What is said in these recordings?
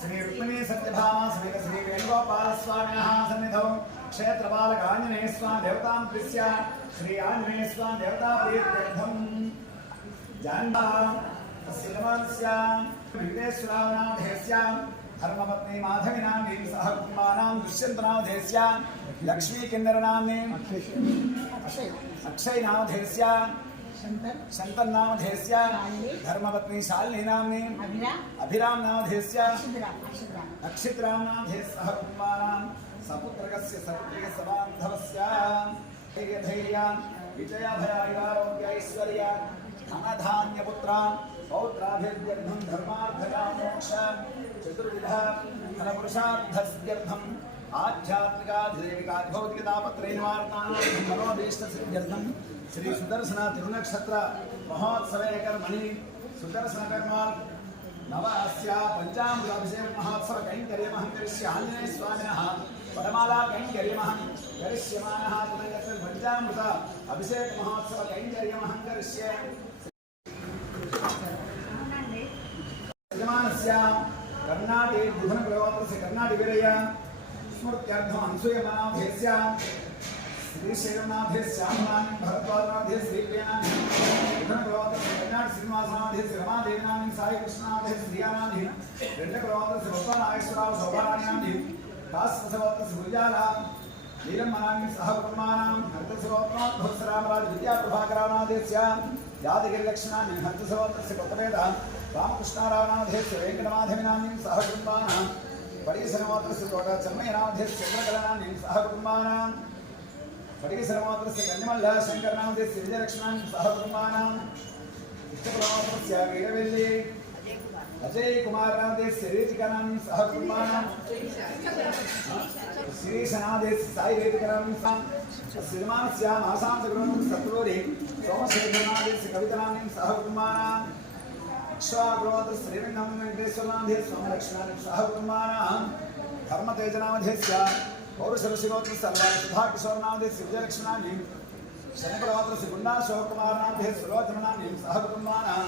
श्री रुक्मिणी सत्यभामा समेत श्री वेणुगोपाल स्वामिनः सन्निधौ क्षेत्रपालक आंजनेय स्वामी देवतां प्रीत्य श्री आंजनेय स्वामी देवता प्रीत्यर्थं जानता तस्यस्य विघ्नेश्वरावनामधेयस्य धर्मपत्नी माधवीनाम्नीं सह कुमारां दुष्यन्तनामधेयस्य लक्ष्मी किन्नरनाम्नीं अक्षयनामधेयस्य शंतन नामधेयस्य धर्मपत्नी शालिनी नाम्नी अभिराम नामधेयस्य नक्षत्राम नामधेयस्य सह कुमारां सपुत्रकस्य सपुत्रिक सबान्धवस्य धैर्य विजयाभयारोग्य ऐश्वर्य धनधान्यपुत्रा पौत्राभिर्यर्थं धर्मार्थकामोक्ष चतुर्विध फलपुरुषार्थस्यर्थम् आध्यात्मिकाधिदेविकाभौतिकतापत्रयनिवारणानां मनोभीष्टसिद्ध्यर्थं श्री सुदर्शन तिरुनक्षत्र महोत्सव कर्मणि सुदर्शन कर्म नवस्य पंचामृताभिषेक महोत्सव कैंकर्यमहं करिष्ये आंजनेय स्वामिनः वरमाला कैंकर्यमहं करिष्यमानः तदनन्तरं पंचामृत अभिषेक महोत्सव कैंकर्यमहं करिष्ये यजमानस्य कर्णाटके बुधनगोत्रस्य कर्णाटकवीरय स्मृत्यर्थम् अंशुयमनामधेयस्य श्रीशैलनाथे श्यामनाथ भरद्वाजनाथे श्रीप्रियानाथ बुधनगोत्र कर्नाटक श्रीनिवासनाथे रमादेवनाथ साई कृष्णनाथ श्रीयानाथ रेड्डगोत्र भगवानायश्वराव सौभारायणाथ कासवसवत्र सुजाला नीलमनाथ सह कुमारां हर्तसवत्र भवसरामराज विद्याप्रभाकरानाथस्य यादगिरिलक्ष्मणानि हर्तसवत्र कोतवेद रामकृष्णारावनाथस्य वेंकटमाधवनाथ सह कुमारां परिसरमात्रस्य तोटा चन्मयनाथस्य चंद्रकलानाथ सह कुमारां परिसरमात्रस्य कन्यमल्ल शंकरनाथस्य विजयलक्ष्मणां सह कुमारां इष्टप्रमात्रस्य वीरवेल्ली अजय कुमारनाथस्य रेतिकनां सह कुमारां श्रीशनाथस्य साई रेतिकनां सह श्रीमानस्य मासांतगुरुं सत्रोरि सोमशेखरनाथस्य कवितनां सह कुमारां अक्षाग्रोत्र श्रीरंगं वेंकटेश्वरनाथस्य स्वामिलक्ष्मणां सह कुमारां धर्मतेजनाथस्य पौरुषशिरोत्र सुधाकिशोरनाथस्य विजयलक्ष्मणानि शनिप्रवात्र गुंडा शिवकुमारनाथस्य सुलोचनानि सह कुमारां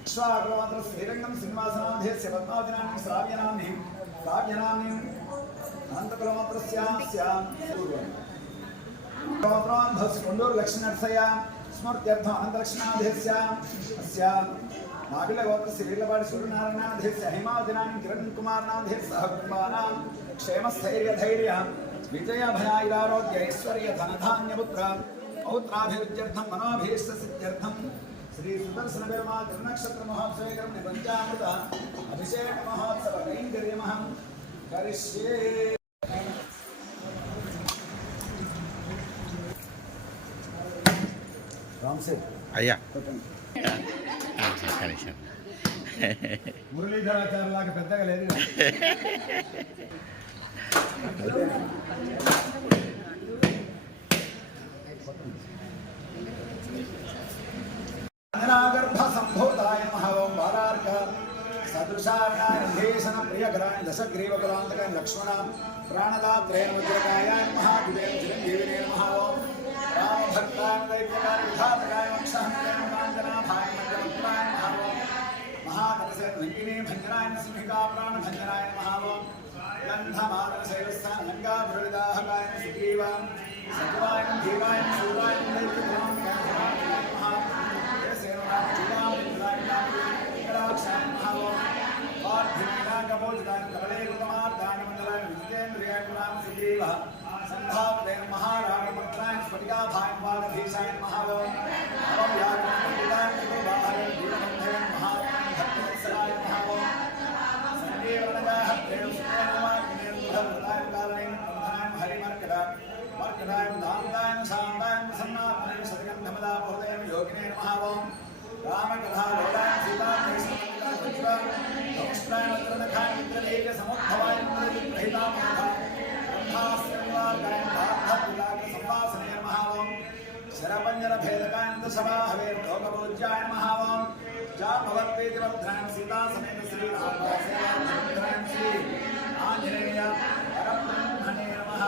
इक्ष्वाग्रवात्र श्रीरंगं श्रीनिवासनाथस्य पद्मावतीनानि श्राव्यनानि काव्यनानि अनन्तकुलमात्रस्य गोत्रान्धस्य कुंडूर लक्ष्मीनरसय स्मृत्यर्थम् अनन्तलक्ष्मीनाथस्य अस्य नागिलगोत्रस्य वीरपाडि सूर्यनारायणाथस्य हेमावतीनानि किरणकुमारनाथस्य सह कुमारां क्षेमस्थैर्यधैर्य विजयभयारोग्य ऐश्वर्य धनधान्यपुत्र पौत्राभिवृद्ध्यर्थं मनोभीष्टसिद्ध्यर्थं श्री सुदर्शन पेरुमाळ तिरुनक्षत्र महोत्सवे कर्मणि पंचामृत अभिषेक महोत्सव कैंकर्यमहं करिष्ये। राम से आया మురళీధరాచార్యలాగా పెద్దగా లేదు. అంజనాగర్భ సంభూతాయ మహవం బాలార్క సదృశారణేశన ప్రియకరాన్ని దశగ్రీవకులాంతకాన్ని లక్ష్మణ ప్రాణదాత్రేణ వజ్రకాయ మహాదివేన చిరంజీవినే మహావం రామభక్తాయ దైత్యకాయ విధాతకాయ వంశహంకాయ కాంచనాభాయ మంజనప్రాయ మహావం మహానరసేన లంకినీ భంజనాయ సింహికా ప్రాణ భంజనాయ మహావం గంధమాదన శైలస్థాన లంకా భృవిదాహకాయ సుగ్రీవాం సత్వాయ దేవాయ శూరాయ దైత్యకులాం महाराज स्फटिका भाई महाधीशाय महावम अवम यागुदान महाराज महावम संजीवनदाह प्रेम सुप्रमाण निर्भरताय कालेन प्रधान हरिमर्कदा मर्कदाय दानदाय शांदाय प्रसन्नात्मने सदगंधमदा बहुदयं योगिने महावम रामकथा लोलाय सीता कृष्णकथा वज्रा नमस्कार नत्रनखाय मित्रलेख समुद्भवाय प्रहिता महा ब्रह्मास्त्रवागाय भागवलाग संवासने महावम शरपंजर भेदकांत सभाहवे लोकपूज्याय महावम जामवत्वेति वद्रां सीता समेत श्री रामदासेन श्री आंजनेय परब्रह्मणे नमः.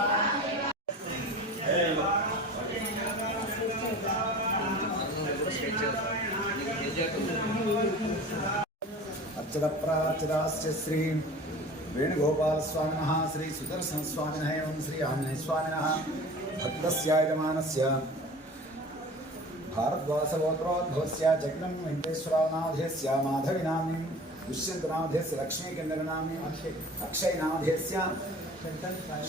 अर्चितप्राचिताश्च श्री वेणुगोपाल स्वामिनः श्री सुदर्शन स्वामिनः एवं श्री आंजनेय स्वामिनः भक्तस्य यजमानस्य भारद्वासगोत्रोद्भवस्य जग्नं वेङ्कटेश्वरनामधेयस्य माधविनाम्नीं दुष्यन्तनामधेयस्य लक्ष्मीकन्दरनाम्नीं अक्षयनामधेयस्य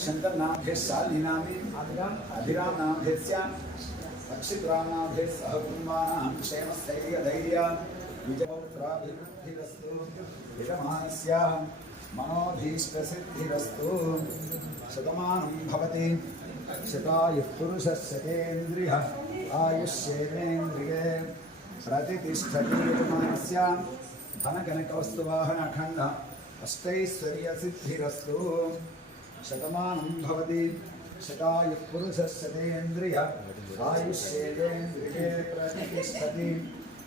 शन्तन्नामधेयस्य शालिनीनाम्नीं अभिरामनामधेयस्य अक्षितरामनामधेयस्य सहकुटुम्बानां क्षेमस्थैर्यधैर्य विजयौत्राभिवृद्धिरस्तु यजमानस्य मनोभीष्टसिद्धिरस्तु. शतमानं भवति शतायुः पुरुषः शतेन्द्रियः आयुष्येवेन्द्रिये प्रतितिष्ठति यजमानस्य धनकनकवस्तुवाहनखण्डः अष्टैश्वर्यसिद्धिरस्तु. शतमानं भवति शतायुः पुरुषः शतेन्द्रियः आयुष्येवेन्द्रिये प्रतितिष्ठति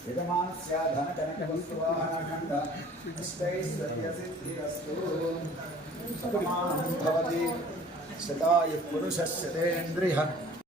यजमानस्य धनकनकवस्तुवाहनखण्डः अष्टैश्वर्यसिद्धिरस्तु. शतमानं भवति शतायुः पुरुषः शतेन्द्रियः